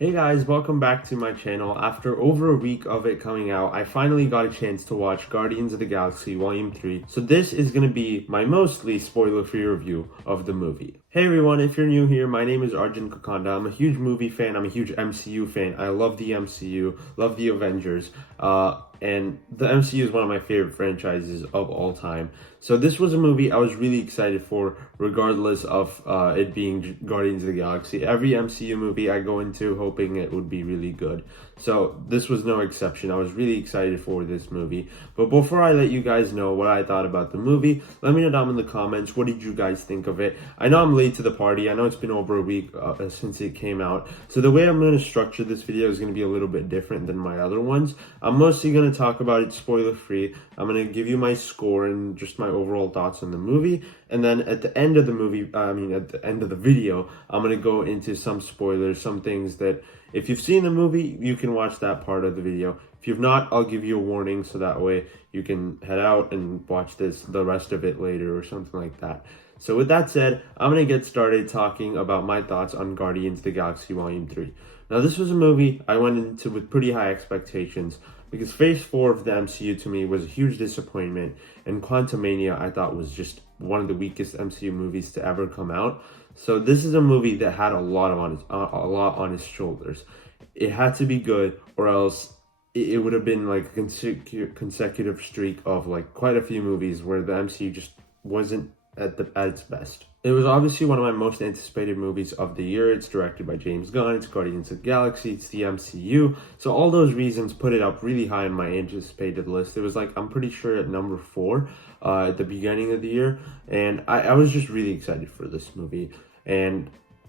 Hey guys, welcome back to my channel. After over a week of it coming out, I finally got a chance to watch Guardians of the Galaxy Volume 3. So this is going to be my mostly spoiler-free review of the movie. Hey everyone, if you're new here, my name is Arjun. I'm a huge movie fan, I'm a huge MCU fan. I love the MCU, love the Avengers, and the MCU is one of my favorite franchises of all time. So this was a movie I was really excited for, regardless of it being Guardians of the Galaxy. Every MCU movie I go into hoping it would be really good. So this was no exception. I was really excited for this movie. But before I let you guys know what I thought about the movie, let me know down in the comments, what did you guys think of it? I know I'm late to the party. I know it's been over a week since it came out. So the way I'm going to structure this video is going to be a little bit different than my other ones. I'm mostly going to talk about it spoiler free. I'm going to give you my score and just my overall thoughts on the movie. And then at the end of the movie, at the end of the video, I'm going to go into some spoilers, some things that if you've seen the movie, you can watch that part of the video. If you've not, I'll give you a warning so that way you can head out and watch the rest of it later or something like that. So with that said, I'm going to get started talking about my thoughts on Guardians of the Galaxy Volume 3. Now this was a movie I went into with pretty high expectations because Phase 4 of the MCU to me was a huge disappointment, and Quantumania I thought was just one of the weakest MCU movies to ever come out. So this is a movie that had a lot on its shoulders. It had to be good, or else it would have been like a consecutive streak of like quite a few movies where the MCU just wasn't at its best. It was obviously one of my most anticipated movies of the year. It's directed by James Gunn, it's Guardians of the Galaxy, it's the MCU. So all those reasons put it up really high on my anticipated list. It was like, I'm pretty sure at number 4 at the beginning of the year. And I was just really excited for this movie. And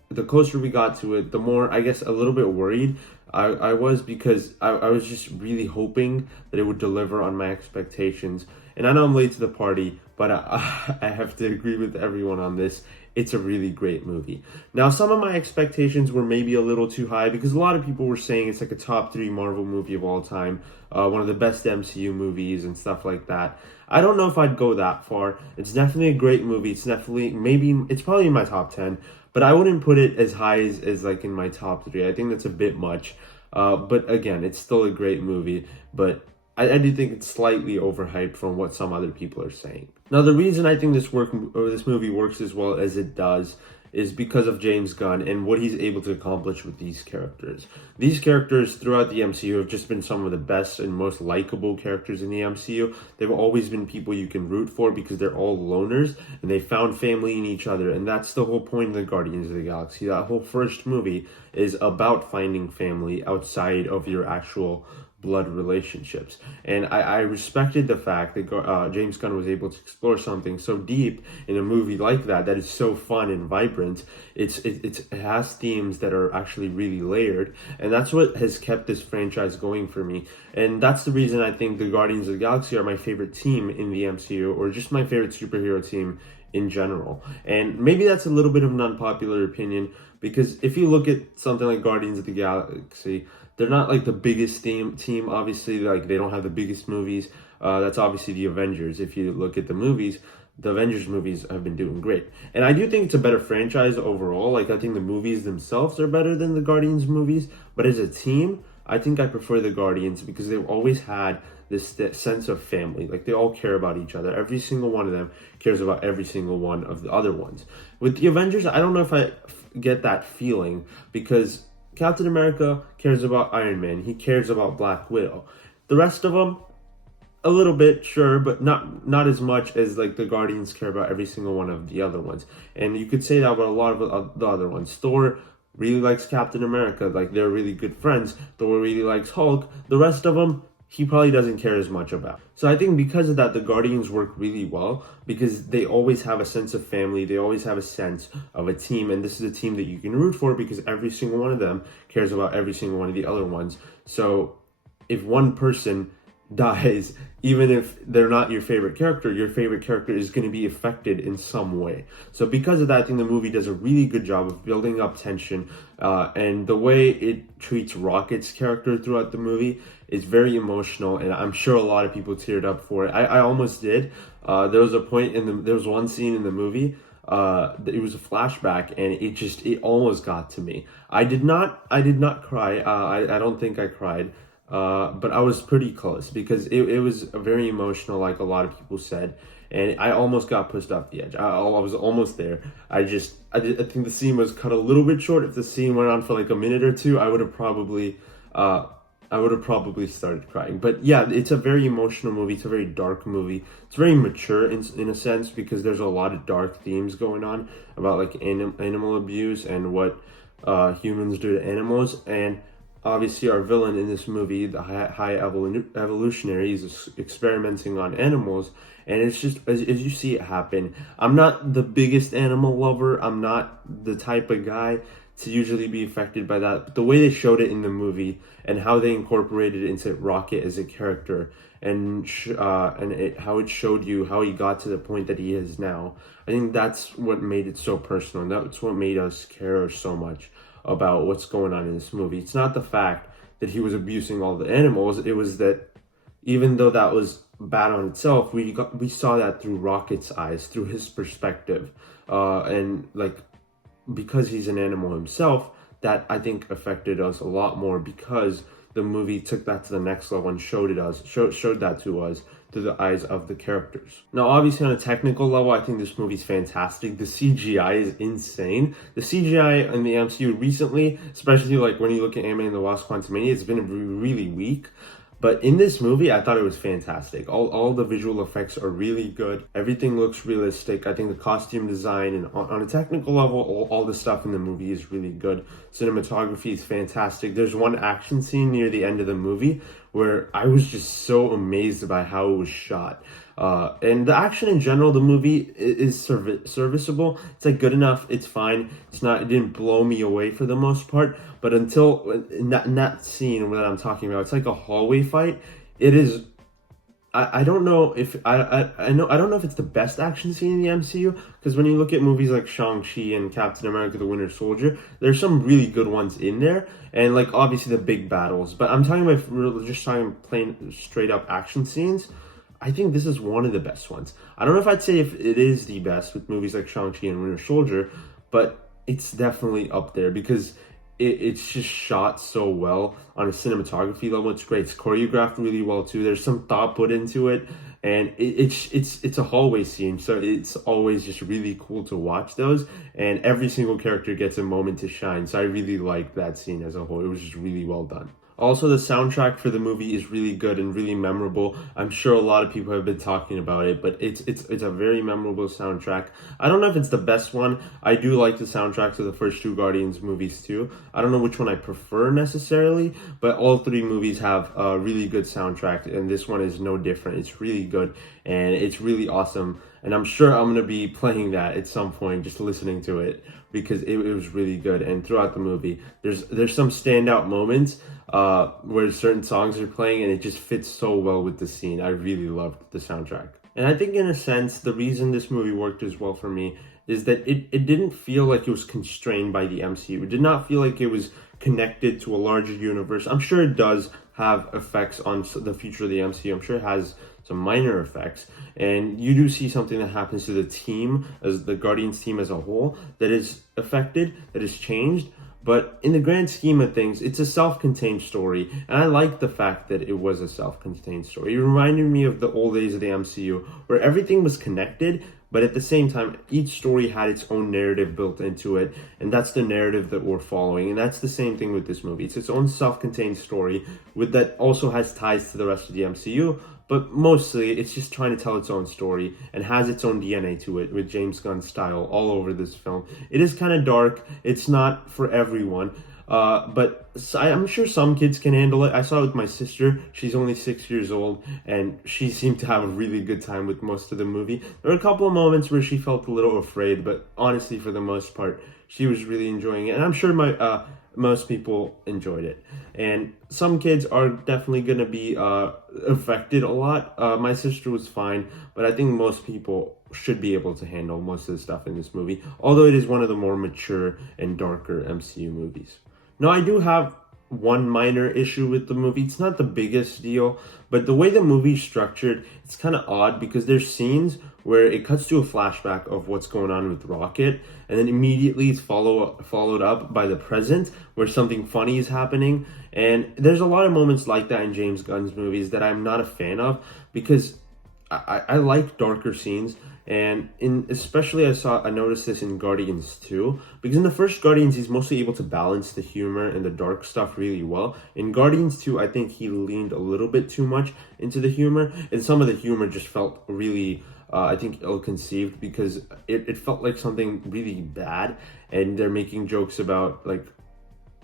the closer we got to it, the more, I guess, a little bit worried I was, because I was just really hoping that it would deliver on my expectations. And I know I'm late to the party, but I have to agree with everyone on this. It's a really great movie. Now, some of my expectations were maybe a little too high because a lot of people were saying it's like a top 3 Marvel movie of all time, one of the best MCU movies and stuff like that. I don't know if I'd go that far. It's definitely a great movie. It's probably in my top 10, but I wouldn't put it as high as like in my top 3. I think that's a bit much. But again, it's still a great movie, but I do think it's slightly overhyped from what some other people are saying. Now, the reason I think this movie works as well as it does is because of James Gunn and what he's able to accomplish with these characters. These characters throughout the MCU have just been some of the best and most likable characters in the MCU. They've always been people you can root for because they're all loners and they found family in each other. And that's the whole point of the Guardians of the Galaxy. That whole first movie is about finding family outside of your actual blood relationships. And I respected the fact that James Gunn was able to explore something so deep in a movie like that is so fun and vibrant. It has themes that are actually really layered, and that's what has kept this franchise going for me. And that's the reason I think the Guardians of the Galaxy are my favorite team in the MCU, or just my favorite superhero team in general. And maybe that's a little bit of an unpopular opinion, because if you look at something like Guardians of the Galaxy, they're not like the biggest team. Obviously, like they don't have the biggest movies. That's obviously the Avengers. If you look at the movies, the Avengers movies have been doing great. And I do think it's a better franchise overall. Like, I think the movies themselves are better than the Guardians movies. But as a team, I think I prefer the Guardians because they've always had this sense of family. Like, they all care about each other. Every single one of them cares about every single one of the other ones. With the Avengers, I don't know if I get that feeling, because Captain America cares about Iron Man. He cares about Black Widow. The rest of them, a little bit, sure, but not as much as like the Guardians care about every single one of the other ones. And you could say that about a lot of the other ones. Thor really likes Captain America. Like, they're really good friends. Thor really likes Hulk. The rest of them, he probably doesn't care as much about. So I think because of that, the Guardians work really well because they always have a sense of family. They always have a sense of a team. And this is a team that you can root for because every single one of them cares about every single one of the other ones. So if one person dies, even if they're not your favorite character is going to be affected in some way. So because of that, I think the movie does a really good job of building up tension, and the way it treats Rocket's character throughout the movie is very emotional, and I'm sure a lot of people teared up for it. I almost did. There was one scene in the movie it was a flashback, and it almost got to me. I did not cry. I don't think I cried. But I was pretty close because it was very emotional, like a lot of people said, and I almost got pushed off the edge. I was almost there. I think the scene was cut a little bit short. If the scene went on for like a minute or two, uh, I would have probably started crying. But yeah, it's a very emotional movie. It's a very dark movie. It's very mature in a sense because there's a lot of dark themes going on about like animal abuse and what humans do to animals. And obviously, our villain in this movie, the evolutionary, is experimenting on animals. And it's just as you see it happen. I'm not the biggest animal lover. I'm not the type of guy to usually be affected by that. But the way they showed it in the movie and how they incorporated it into Rocket as a character and how it showed you how he got to the point that he is now, I think that's what made it so personal. And that's what made us care so much about what's going on in this movie. It's not the fact that he was abusing all the animals. It was that even though that was bad on itself, we saw that through Rocket's eyes, through his perspective, and like because he's an animal himself, that I think affected us a lot more because the movie took that to the next level and showed that to us through the eyes of the characters. Now, obviously, on a technical level, I think this movie's fantastic. The CGI is insane. The CGI in the MCU recently, especially like when you look at Ant-Man and the Wasp: Quantumania, it's been really weak. But in this movie, I thought it was fantastic. All the visual effects are really good. Everything looks realistic. I think the costume design and on a technical level, all the stuff in the movie is really good. Cinematography is fantastic. There's one action scene near the end of the movie where I was just so amazed by how it was shot. And the action in general, the movie is serviceable. It's like good enough. It's fine. It didn't blow me away for the most part. But until in that scene that I'm talking about, it's like a hallway fight. It is. I don't know if I don't know if it's the best action scene in the MCU, because when you look at movies like Shang-Chi and Captain America: The Winter Soldier, there's some really good ones in there, and like obviously the big battles. But I'm talking about just talking plain straight up action scenes. I think this is one of the best ones. I don't know if I'd say if it is the best with movies like Shang-Chi and Winter Soldier, but it's definitely up there because it's just shot so well on a cinematography level. It's great. It's choreographed really well too. There's some thought put into it, and it's a hallway scene, so it's always just really cool to watch those. And every single character gets a moment to shine. So I really like that scene as a whole. It was just really well done. Also, the soundtrack for the movie is really good and really memorable. I'm sure a lot of people have been talking about it, but it's a very memorable soundtrack. I don't know if it's the best one. I do like the soundtracks of the first two Guardians movies too. I don't know which one I prefer necessarily, but all three movies have a really good soundtrack, and this one is no different. It's really good, and it's really awesome. And I'm sure I'm going to be playing that at some point, just listening to it, because it was really good. And throughout the movie, there's some standout moments where certain songs are playing, and it just fits so well with the scene. I really loved the soundtrack. And I think in a sense, the reason this movie worked as well for me is that it didn't feel like it was constrained by the MCU. It did not feel like it was connected to a larger universe. I'm sure it does have effects on the future of the MCU. I'm sure it has some minor effects, and you do see something that happens to the team, as the Guardians team as a whole, that is affected, that is changed. But in the grand scheme of things, it's a self-contained story, and I like the fact that it was a self-contained story. It reminded me of the old days of the MCU, where everything was connected, but at the same time, each story had its own narrative built into it, and that's the narrative that we're following. And that's the same thing with this movie. It's its own self-contained story that also has ties to the rest of the MCU, but mostly it's just trying to tell its own story and has its own DNA to it, with James Gunn's style all over this film. It is kind of dark. It's not for everyone. But I'm sure some kids can handle it. I saw it with my sister. She's only 6 years old, and she seemed to have a really good time with most of the movie. There were a couple of moments where she felt a little afraid, but honestly, for the most part, she was really enjoying it. And I'm sure most people enjoyed it. And some kids are definitely going to be affected a lot. My sister was fine, but I think most people should be able to handle most of the stuff in this movie, although it is one of the more mature and darker MCU movies. Now, I do have one minor issue with the movie. It's not the biggest deal, but the way the movie's structured, it's kind of odd because there's scenes where it cuts to a flashback of what's going on with Rocket, and then immediately it's followed up by the present where something funny is happening. And there's a lot of moments like that in James Gunn's movies that I'm not a fan of, because I like darker scenes, and in especially I noticed this in Guardians 2, because in the first Guardians he's mostly able to balance the humor and the dark stuff really well. In Guardians 2, I think he leaned a little bit too much into the humor, and some of the humor just felt really I think ill-conceived, because it felt like something really bad, and they're making jokes about like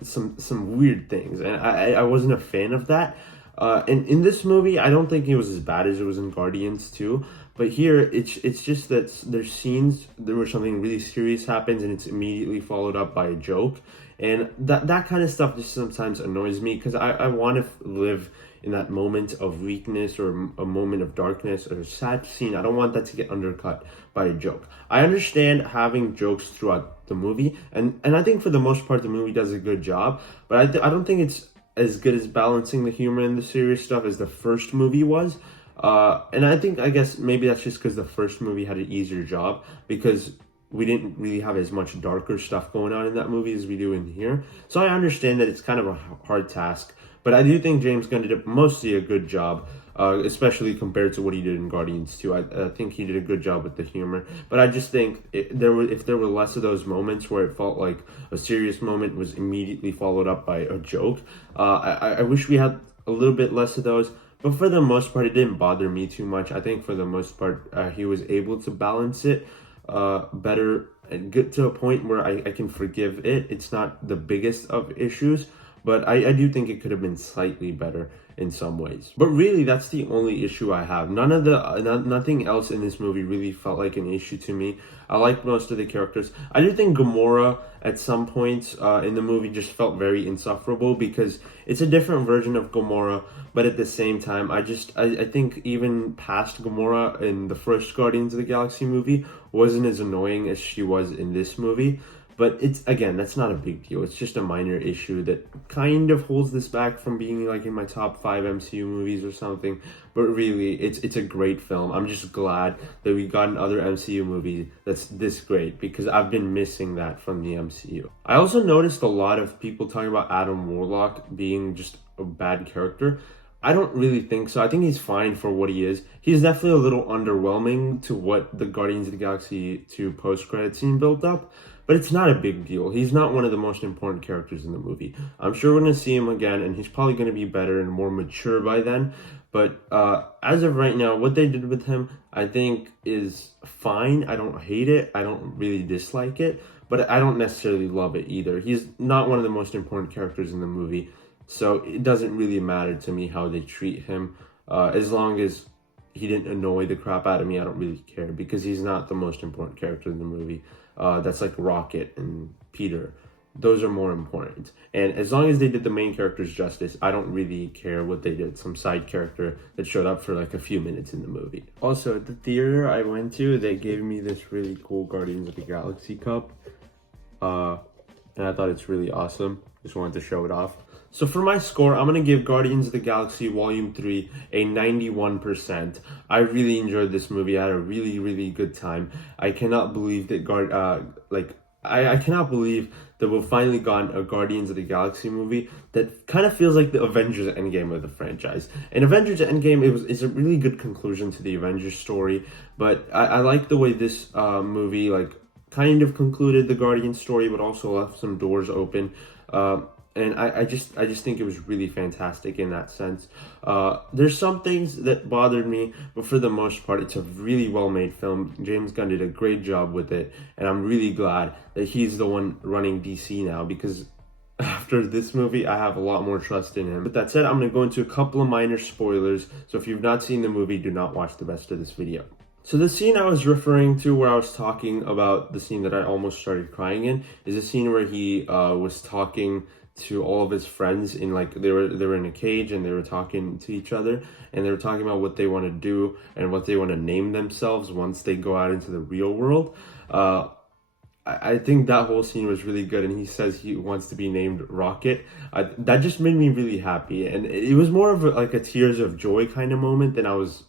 some weird things, and I wasn't a fan of that. And in this movie, I don't think it was as bad as it was in Guardians 2. But here, it's just that there's scenes where something really serious happens and it's immediately followed up by a joke. And that kind of stuff just sometimes annoys me, because I want to live in that moment of weakness or a moment of darkness or a sad scene. I don't want that to get undercut by a joke. I understand having jokes throughout the movie, and I think for the most part the movie does a good job, but I don't think it's as good as balancing the humor and the serious stuff as the first movie was. And I guess maybe that's just because the first movie had an easier job, because we didn't really have as much darker stuff going on in that movie as we do in here. So I understand that it's kind of a hard task, but I do think James Gunn did mostly a good job, especially compared to what he did in Guardians 2. I think he did a good job with the humor, but I just think if there were less of those moments where it felt like a serious moment was immediately followed up by a joke, I wish we had a little bit less of those. But for the most part, it didn't bother me too much. I think for the most part, he was able to balance it better and get to a point where I can forgive it. It's not the biggest of issues, but I do think it could have been slightly better in some ways. But really, that's the only issue I have. Nothing else in this movie really felt like an issue to me. I like most of the characters. I do think Gamora at some points in the movie just felt very insufferable, because it's a different version of Gamora, but at the same time, I think even past Gamora in the first Guardians of the Galaxy movie wasn't as annoying as she was in this movie. But it's, again, that's not a big deal. It's just a minor issue that kind of holds this back from being like in my top 5 MCU movies or something. But really, it's a great film. I'm just glad that we got another MCU movie that's this great, because I've been missing that from the MCU. I also noticed a lot of people talking about Adam Warlock being just a bad character. I don't really think so. I think he's fine for what he is. He's definitely a little underwhelming to what the Guardians of the Galaxy 2 post-credit scene built up, but it's not a big deal. He's not one of the most important characters in the movie. I'm sure we're going to see him again, and he's probably going to be better and more mature by then. But as of right now, what they did with him, I think, is fine. I don't hate it. I don't really dislike it, but I don't necessarily love it either. He's not one of the most important characters in the movie, so it doesn't really matter to me how they treat him. As long as he didn't annoy the crap out of me, I don't really care, because he's not the most important character in the movie. That's like Rocket and Peter. Those are more important. And as long as they did the main characters justice, I don't really care what they did. Some side character that showed up for like a few minutes in the movie. Also, at the theater I went to, they gave me this really cool Guardians of the Galaxy cup. And I thought it's really awesome. Just wanted to show it off. So for my score, I'm going to give Guardians of the Galaxy Volume 3 a 91%. I really enjoyed this movie. I had a really, really good time. I cannot believe that I cannot believe that we've finally gotten a Guardians of the Galaxy movie that kind of feels like the Avengers Endgame of the franchise. And Avengers Endgame is a really good conclusion to the Avengers story, but I like the way this movie kind of concluded the Guardians story, but also left some doors open. And I just think it was really fantastic in that sense. There's some things that bothered me, but for the most part, it's a really well-made film. James Gunn did a great job with it, and I'm really glad that he's the one running DC now, because after this movie, I have a lot more trust in him. But that said, I'm going to go into a couple of minor spoilers, so if you've not seen the movie, do not watch the rest of this video. So the scene I was referring to, where I was talking about the scene that I almost started crying in, is a scene where he was talking to all of his friends in they were in a cage, and they were talking to each other, and they were talking about what they want to do and what they want to name themselves once they go out into the real world. I think that whole scene was really good, and he says he wants to be named Rocket. That just made me really happy, and it was more of a tears of joy kind of moment than I was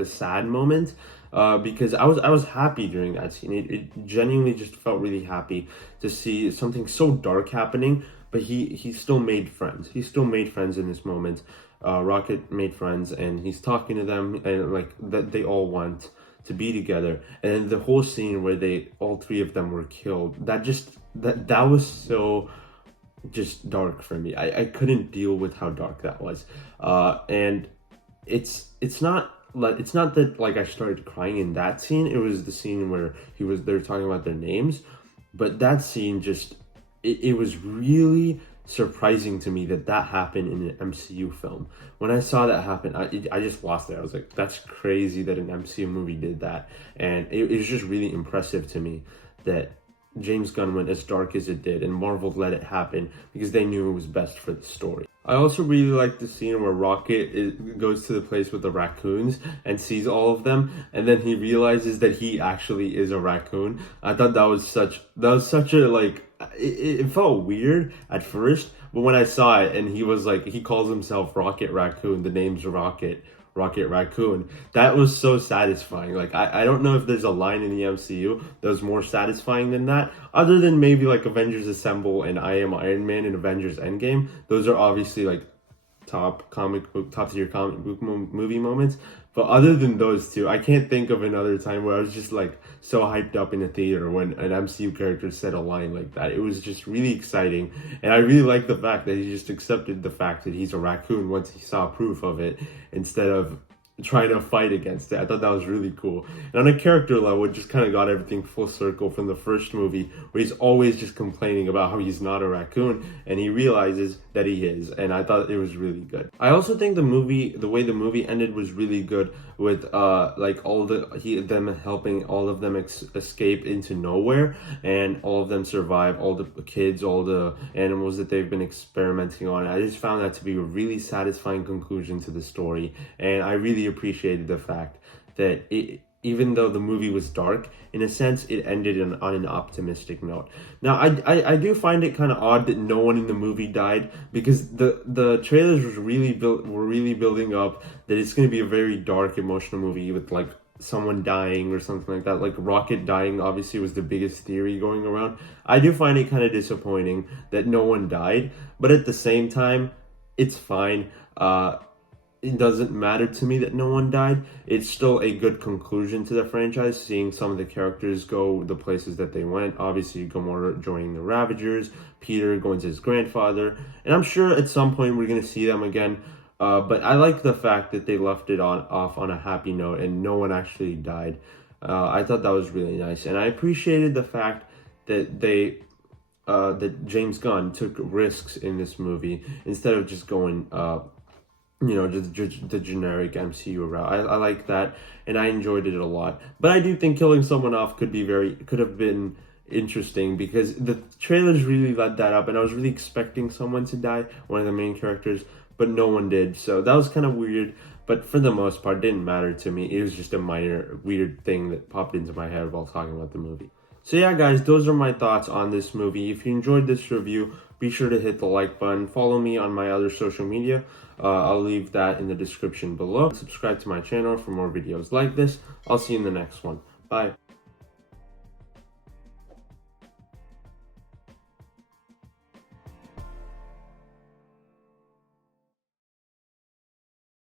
a sad moment. because I was happy during that scene. It genuinely just felt really happy to see something so dark happening, but he still made friends. He still made friends in this moment. Rocket made friends, and he's talking to them, and like that they all want to be together. And the whole scene where they all three of them were killed, that was so just dark for me. I couldn't deal with how dark that was. And it's not like, it's not that like I started crying in that scene. It was the scene where they're talking about their names, but that scene just it was really surprising to me that happened in an MCU film. When I saw that happen, I just lost it. I was like, that's crazy that an MCU movie did that. And it was just really impressive to me that James Gunn went as dark as it did and Marvel let it happen because they knew it was best for the story. I also really like the scene where Rocket goes to the place with the raccoons and sees all of them, and then he realizes that he actually is a raccoon. I thought that was such a like, it felt weird at first, but when I saw it and he was like, he calls himself Rocket Raccoon, the name's Rocket Raccoon, that was so satisfying. Like, I don't know if there's a line in the MCU that was more satisfying than that, other than maybe like Avengers Assemble and I Am Iron Man and Avengers Endgame. Those are obviously like top tier comic book movie moments. But other than those two, I can't think of another time where I was just like so hyped up in a theater when an MCU character said a line like that. It was just really exciting. And I really like the fact that he just accepted the fact that he's a raccoon once he saw proof of it, instead of trying to fight against it. I thought that was really cool. And on a character level, it just kind of got everything full circle from the first movie, where he's always just complaining about how he's not a raccoon, and he realizes that he is. And I thought it was really good. I also think the way the movie ended was really good, with like all them helping all of them escape into nowhere, and all of them survive, all the kids, all the animals that they've been experimenting on. I just found that to be a really satisfying conclusion to the story, and I really appreciated the fact that even though the movie was dark, in a sense, it ended on an optimistic note. Now, I do find it kind of odd that no one in the movie died, because the trailers were really building up that it's going to be a very dark, emotional movie with like someone dying or something like that. Like Rocket dying obviously was the biggest theory going around. I do find it kind of disappointing that no one died, but at the same time, it's fine. It doesn't matter to me that no one died. It's still a good conclusion to the franchise, seeing some of the characters go the places that they went. Obviously, Gamora joining the Ravagers, Peter going to his grandfather, and I'm sure at some point we're going to see them again. But I like the fact that they left it off on a happy note and no one actually died. I thought that was really nice, and I appreciated the fact that that James Gunn took risks in this movie instead of just going just the generic MCU route. I like that, and I enjoyed it a lot. But I do think killing someone off could have been interesting, because the trailers really led that up, and I was really expecting someone to die, one of the main characters, but no one did. So that was kind of weird, but for the most part, it didn't matter to me. It was just a minor weird thing that popped into my head while talking about the movie. So yeah, guys, those are my thoughts on this movie. If you enjoyed this review, be sure to hit the like button. Follow me on my other social media. I'll leave that in the description below. Subscribe to my channel for more videos like this. I'll see you in the next one. Bye.